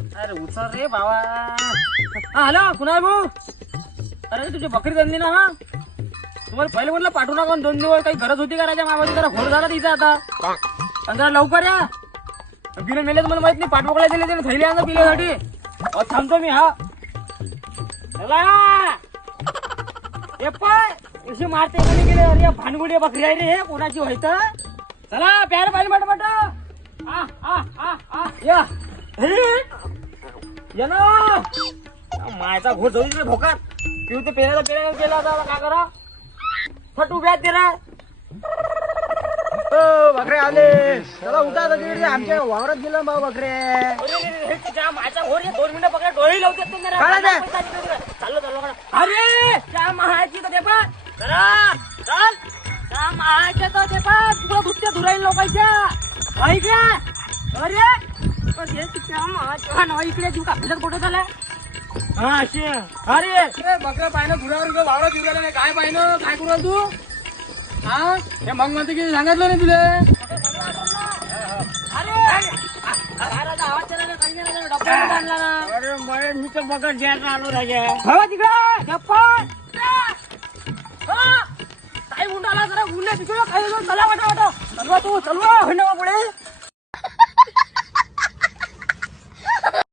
अरे उचल रे बाबा. हा हॅलो कुणाल भाऊ. अरे तुझी बकरी धंदी ना. हा तुम्हाला पहिले म्हटलं पाठवू नका 2 दिवस. काही गरज होती का राजा मामाची. जरा घोर झाला तिचा आता. पण जरा लवकर या. बिल मेले मला माहित नाही. पाठवकला दिले त्याने थैली आणलं पिल्यासाठी. थांबतो मी. हा चला हे पाय अशी मारते कोणी गेले. अरे भानगुडी बकरी आहे रे. हे कोणाची व्हायचं. चला प्यार पाहिजे मट मट. या ना मायचा घोट जाऊ रे भोकात. पिऊ ते पेण्याचा केला होता. काय करा फट उभ्या ते रे. बकरे आले. चला उठा आमच्या वावरात गेला भाऊ बकरे. माझा घोर 2 मिनिटं पकडा डोळे लावतात चाललो. अरे त्या महाची तर ते पण चल त्या महाच्या तर ते पण तुला दुसऱ्या धुराईल लोकांच्या ऐकल्या. अरे इकडे जीव का कुठं झाला. हा अशी अरे बकरा पाहिलं धुरावर वावरात येऊ नाही. काय पाहिलं काय करू तू. हा हे मग म्हणते की सांगितलं नाही तुला. अरे मला मी तर बघत द्यायला आलो राजा. हवा तिकडे काय उंडाला जरा उन्हा तिकडे काही चला वाटा वाटा चलवा तू चलवा पुढे.